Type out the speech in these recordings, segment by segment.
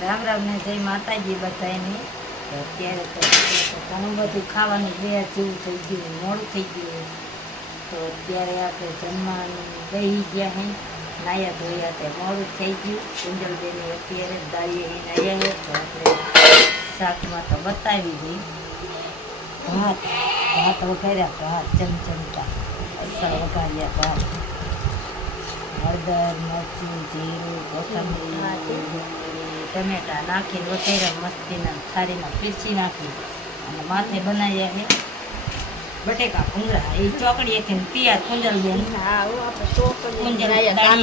રામ રામ ને જય માતાજી બધાને અત્યારે તો ઘણું બધું ખાવાનું બે જેવું થઈ ગયું મોડું થઈ ગયું તો અત્યારે આપણે જમવાનું દહી ગયા હે, નાયા ધોયા તે મોડું થઈ ગયું. કુંજલબેને અત્યારે દાળીએ નાયા હે, તો આપણે શાકમાં તો બતાવી દઈ ભાત ભાત વઘાર્યા, ભાત ચમચમતા, અસર વઘાર્યા ભાત. હળદર મરચું જીરું કોથમીર ટમેટા નાખીને વઘાર્યા મસ્તીના થાળીમાં પીસી નાખી અને માથે બનાવીએ છે બટેકા કુંજરા એ ચોકડી એક પિયા કુંજલ તા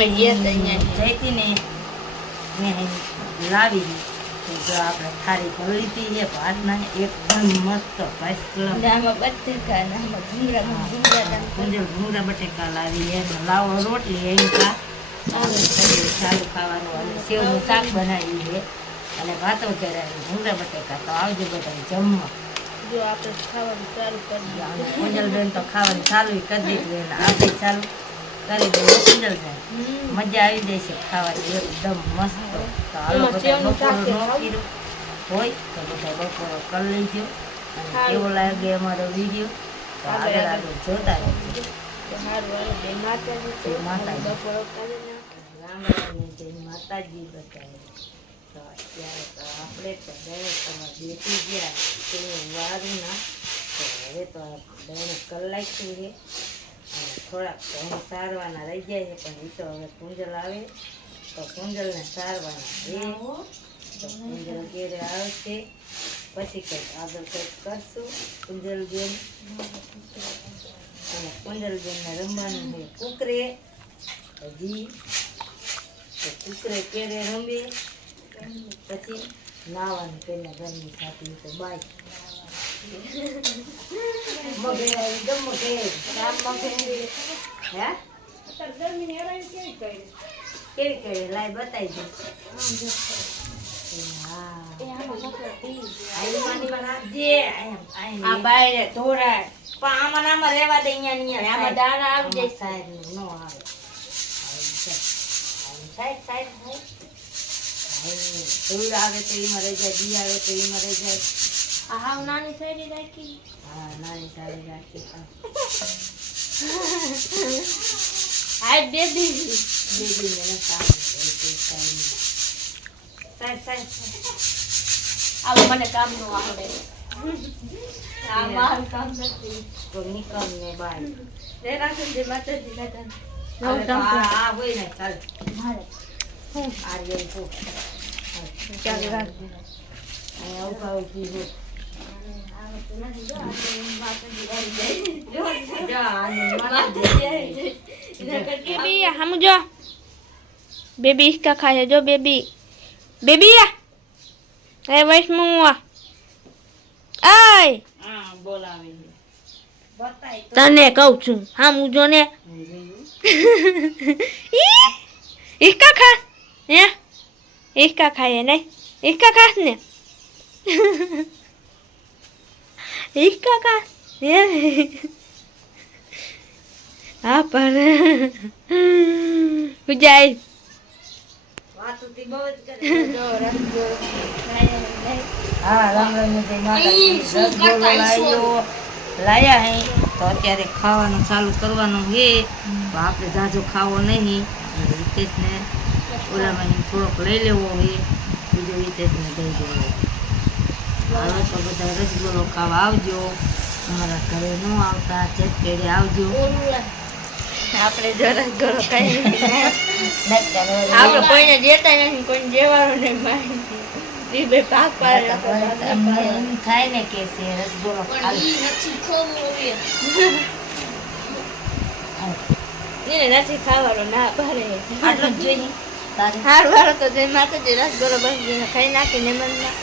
અહીંયા. જઈતી ને મેં લાવી જો આપણે થાળી ભરી લીધી છે ભાતના એકદમ મસ્ત ફર્સ્ટ ક્લાસ બટેકા. કુંજલ લાવી તો લાવો રોટલી એમ કા ચાલુ ખાવાનું અને સેવનું શાક બનાવ્યું છે. અને ભાતો કર્યા ભૂંગળા બટેકા તો આવજો બધા જમવા. જો આપણે ખાવાનું ચાલુ કરી અને દઈએ. તો ખાવાનું ચાલુ કરી દીધું અને આપણે ચાલુ કરી દઈએ કુંજલબેન મજા આવી જાય છે ખાવાની એકદમ મસ્ત. તો બધા બપોરનું હોય તો બધા બપોરો કરી લેજો. અને સારું. કેવો લાગે અમારો વીડિયો તો આગળ આગળ જોતા રહેજો. માતાજી. માતાજી. જય બતાવે તો અત્યારે તો આપણે તો તમે બેસી ગયા તે વારું ના તો હવે તો દરેક કલાક છે. અને થોડાક ઘઉં સારવાના રહી જાય છે પણ એ તો હવે કુંજલ આવે. તો કુંજલને સારવાના છે. તો કુંજલ ઘેરે આવશે. પછી કંઈક આગળ કંઈક કરશું. કુંજલબેન અને કુંજલબેનને રમવાનું છે કુકરે. હજી કુકરે કેરે રમે પછી નાવાનું પેલા ઘરની સાથે તો બાય. મગે મગે રામ મગે હે? કેવી કેવી? લાઈ બતાવી દે. આમાં રહેવા દે અહીંયા આમાં દાણા આવી જાય. સાહેબ નો આવે. સાઈડ સાઈડ સાઈડ ધૂળ આવે તો એમાં રહી જાય દી આવે તો એમાં રહી જાય. આ હાવ નાની સાઈડે રાખી. હા નાની સારી રાખી હા. આ બેબી. બેબી મને સારું સાઈડ સાઈડ સાઈડ આવું મને કામનું આવડે. આ મારું કામ નથી. તો નીકળ ને બાય જય રાખે જય માતાજી દાદા. હમ જો. બેબી ઇસકા ખાય જો બેબી. બેબી એ વૈષ્ણુ આય તને કહું છું હા હું ને. ઈકા ખા હે ઈકા ખાય નહીં ઈકા ખાસ ને ઈકા ખા હે હા પર ઉજાય હા રામ રામ લાયા હે તો અત્યારે ખાવાનું ચાલુ કરવાનું છે. તો આપણે જાજો ખાવો નહીં. રીતેશને ઓલામાં થોડોક લઈ લેવો હે બીજો રીતેશને દઈ દેવો. હાલો તો બધા રસગુલ્લો ખાવા આવજો. અમારા ઘરે ન આવતા ચેટકેડે આવજો. આપણે જરા ઘરો કઈ નકર આપણે કોઈને દેતા નથી કોઈને દેવાનું નહીં બે પાક પાડે એમ થાય ને કે છે રસગુલ્લો એને નથી ખાવાનો ના પાડે આટલો જ જોઈએ હાર વાળો તો જે માતાજી રસગુલ્લો બસ ખાઈ નાખીને મનમાં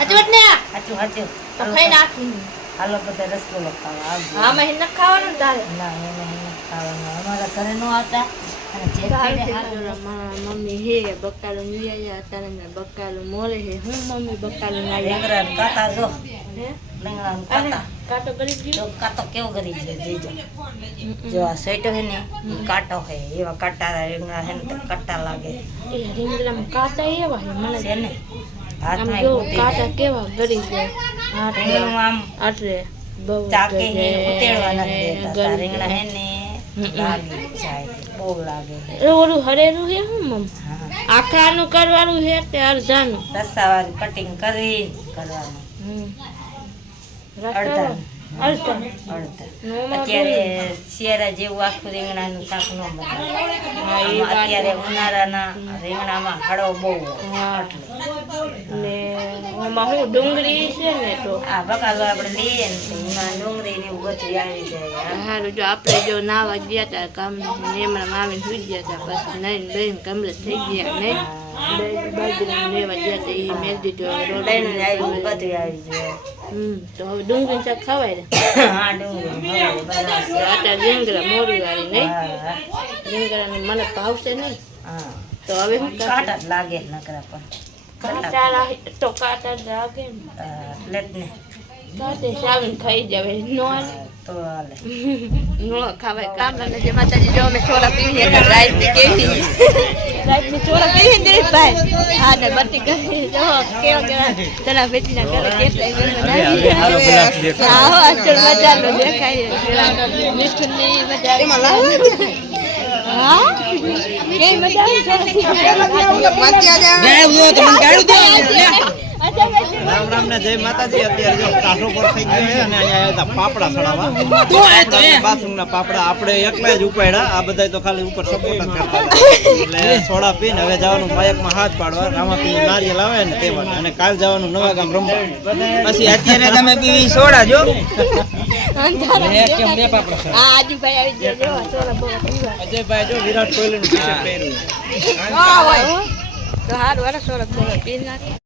હજુ વટ ને સાચું તો ખાઈ નાખી હાલો બધા રસગુલ્લો ખાવા આવજો આમાં હિન ખાવાનું ને તારે ના એને એને ખાવાનું અમારા ઘરે ન આવતા. મમ્મી હે બકાલું વિયા અત્યારે મેં બકાલું મોરે હે હું મમ્મી બકાલું ના કાંટા જો કરી કેવો કરી જો આ હે ને કાટો હે એવા કાટા રીંગણા હે ને કાટા કાંટા લાગે એ કાંટા એવા હે મને છે ને આમ હાથમાં જો ઉતરી કેવા ગળી જાય હા આમ આટલે બહુ ચાકે હે ને લાગી જાય બહુ લાગે એ ઓલું હરેરું હે હું મમ? આખાનું કરવાનું છે કે અડધાનું? રસ્સાવાળું કટિંગ કરી કરવાનું. હમ. અડધા. અડધા? અડધા. નોમાં અત્યારે શિયાળા જેવું આખું રીંગણાનું શાક ન હા, અત્યારે ઉનાળાના રીંગણામાં હળો બહુ. ને હું ડુંગળી છે ને તો? આ બકાલો આપણે લઈએ ને એમાં ડુંગળી હારું જો આપણે જો નાવા ગયા હતા કામ ને એમના મામી સુઈ ગયા હતા પછી નહીં બેન કમરે થઈ ગયા નહીં તો હવે ડુંગળી શાક ખવાય અત્યારે રીંગણા મોરી વાળી નહીં હા, મને ભાવશે નહીં. તો હવે હું કાંટા લાગે નકરા પણ. કાંટા તો કાંટા લાગે ને. કાંટે સાવીને ખાઈ જાવે નો હાલે. તો હાલે નો ખાવાય કામ લાગે જે માતાજી જો અમે છોરા પીવીએ તો રાઈતની કેવી. રાઈતની છોરા પીવીએ ને દિલીપભાઈ હા ને બત્તી કરી જો કેવા કેવા તલા વેચીના કરે કેટલા આવો. અચળ મજા નો દેખાય. મીઠું ની મજા એમાં હા? કેવી મજા આવે? રામ રામ ને જય માતાજી. અત્યારે જો કાઠો પર થઈ ગયો છે અને અહીંયા પાપડા ચડાવવા. બાથરૂમ ના પાપડા આપણે એકલા જ ઉપાડ્યા. આ બધા તો ખાલી ઉપર સપોર્ટ જ કરતા એટલે સોડા પીને હવે જવાનું બાયકમાં હાથ પાડવા. રામાપીર નારિયેલ આવે ને તે માટે અને કાલ જવાનું નવા ગામ રમવા. પછી અત્યારે તમે પીવી સોડા જો. પીવા. અજયભાઈ જો વિરાટ કોહલી નું ટી શર્ટ પહેર્યું તો હારું હારે છોરા બોરા નાખે